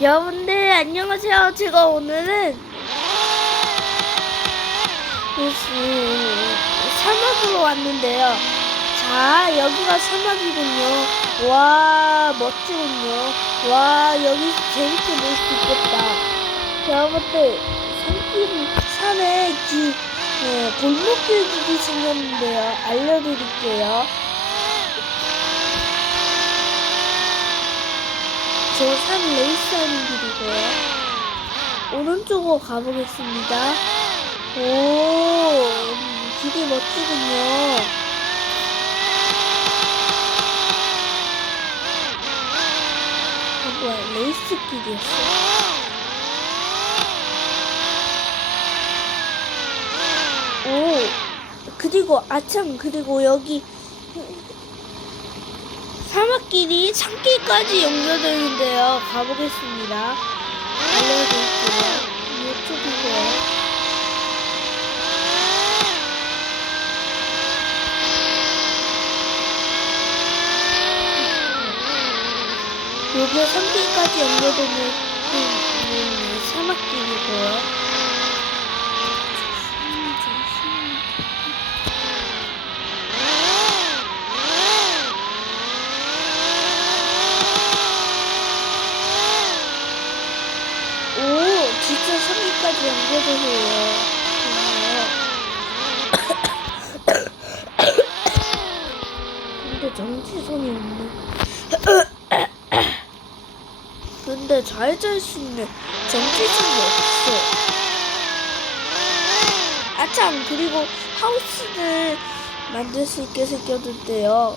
여러분들 안녕하세요. 제가 오늘은 사막으로 왔는데요. 자, 여기가 사막이군요. 와, 멋지군요. 와, 여기 재밌게 놀 수 있겠다. 여러분들, 산길, 산에 기, 네, 골목길들이 생겼는데요. 알려드릴게요. 저산 레이스하는 길이고요. 오른쪽으로 가보겠습니다. 오, 음, 길이 멋지군요. 아, 뭐야, 레이스 길이었어. 오, 그리고, 아참, 그리고 여기, 사막길이 산길까지 연결되는데요. 가보겠습니다. 알려드릴게요. 이쪽이고요. 여기 산길까지 연결되는 음, 음, 사막길이고요. 좋네요. 근데 정지선이 없네. 근데 잘 잘 수 있는 정지선이 없어. 아참, 그리고 하우스를 만들 수 있게 생겼는데요.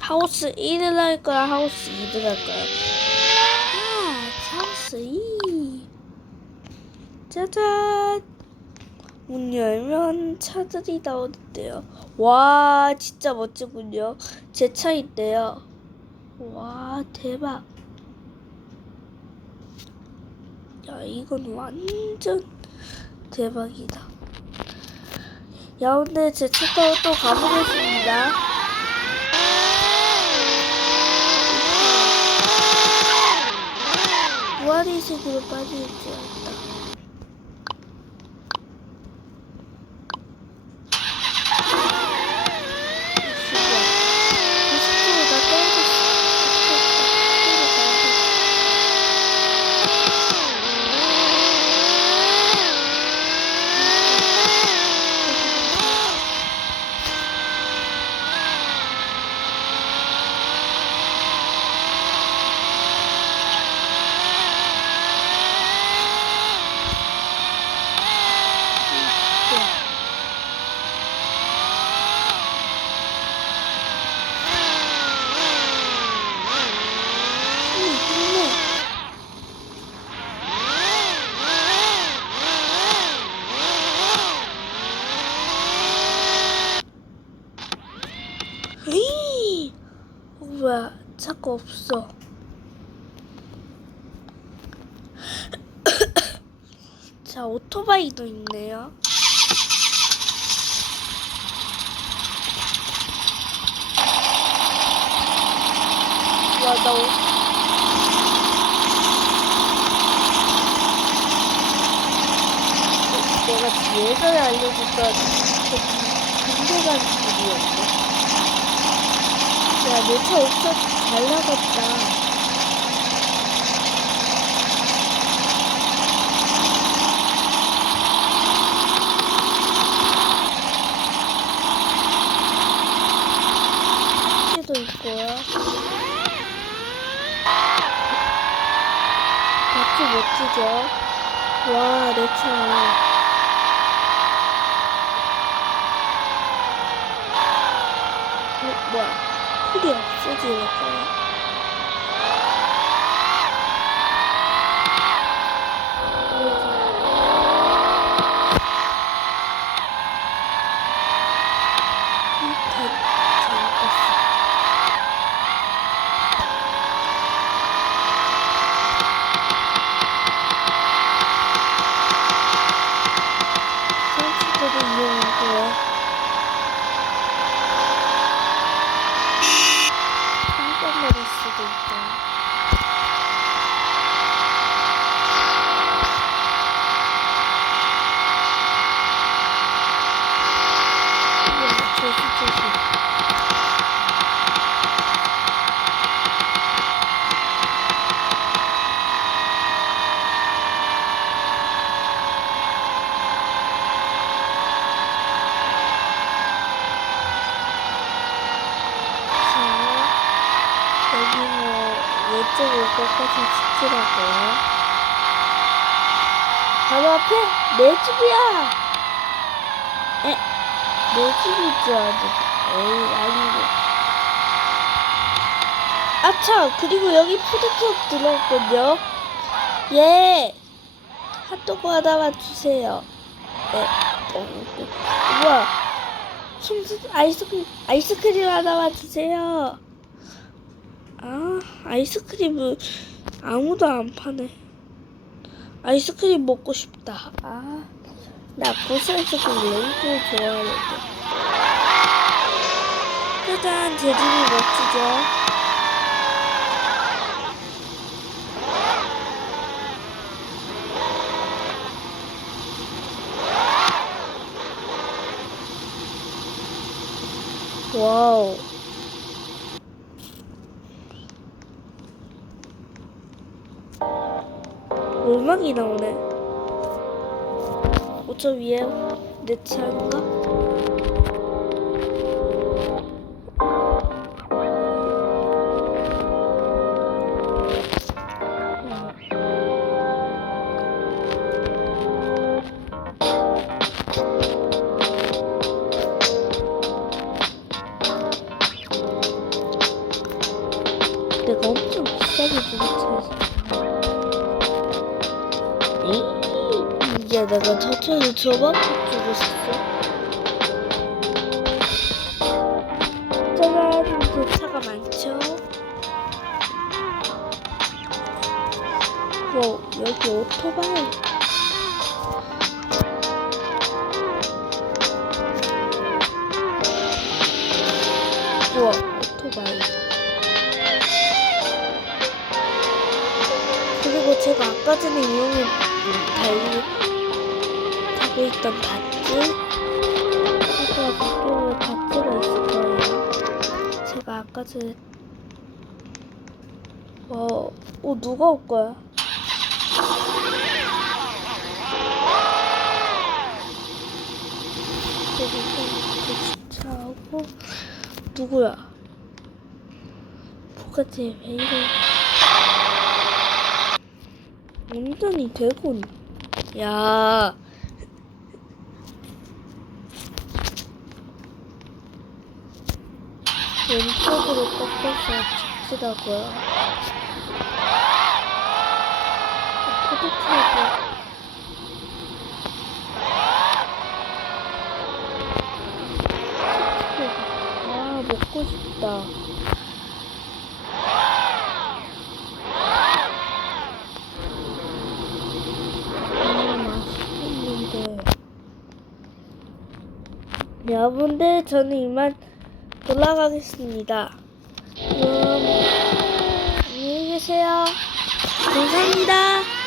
하우스 1을 할 거야, 하우스 2를 할 거야. 2. 짜잔. 문 열면 차들이 나오는데요. 와, 진짜 멋지군요. 제 차인데요. 와, 대박. 야, 이건 완전 대박이다. 야, 근데 제 차 타고 또 가보겠습니다. 빠질 줄 알았다. 뭐야, 차가 없어. 자, 오토바이도 있네요. 와, 나 오... 내가 예전에 알려줬던 그 가는 길이었네. 야, 내차 없어 잘 나갔다. 도 있고요. 바퀴 멋지죠? 와, 내 차. 어, 뭐야. 크게 없어지는 거야. 선수들을 이용하고요. 조심. 자, 여기 뭐 왼쪽으로 꺾어서 지키라고요. 바로 앞에 내 집이야. 에, 내 집일 줄 알았는데. 에이, 아니고. 아차, 그리고 여기 푸드트럭 들어왔거든요. 예. 핫도그 하나만 주세요. 네. 우와. 손수 아이스크림, 아이스크림 하나만 주세요. 아, 아이스크림을 아무도 안 파네. 아이스크림 먹고 싶다. 아, 나 아이스크림 너무 좋아하는데. 제 집이 멋지죠? 와우. 음악이 나오네. 어저 위에 내 차인가? 내가 엄청 비싸게 주는 차지. 이제 내가 저 차를 저만큼 주고 있어. 짜잔, 이제 차가 많죠? 와, 여기 오토바이. 우와, 오토바이. 그리고 제가 아까 전에 이용해 달리 타고 있던 밧줄 아까 밖에 밧줄가 있을 거예요. 제가 아까 전에 어, 어 누가 올 거야? 주차하고 누구야? 포카지 왜 이래? 운전이 되군. 야. 왼쪽으로 꺾어서 직지라고요. 포도트라고. 아, 먹고 싶다. 아, 맛있겠는데. 여러분들, 저는 이만 올라가겠습니다. 그럼, 안녕히 계세요. 감사합니다.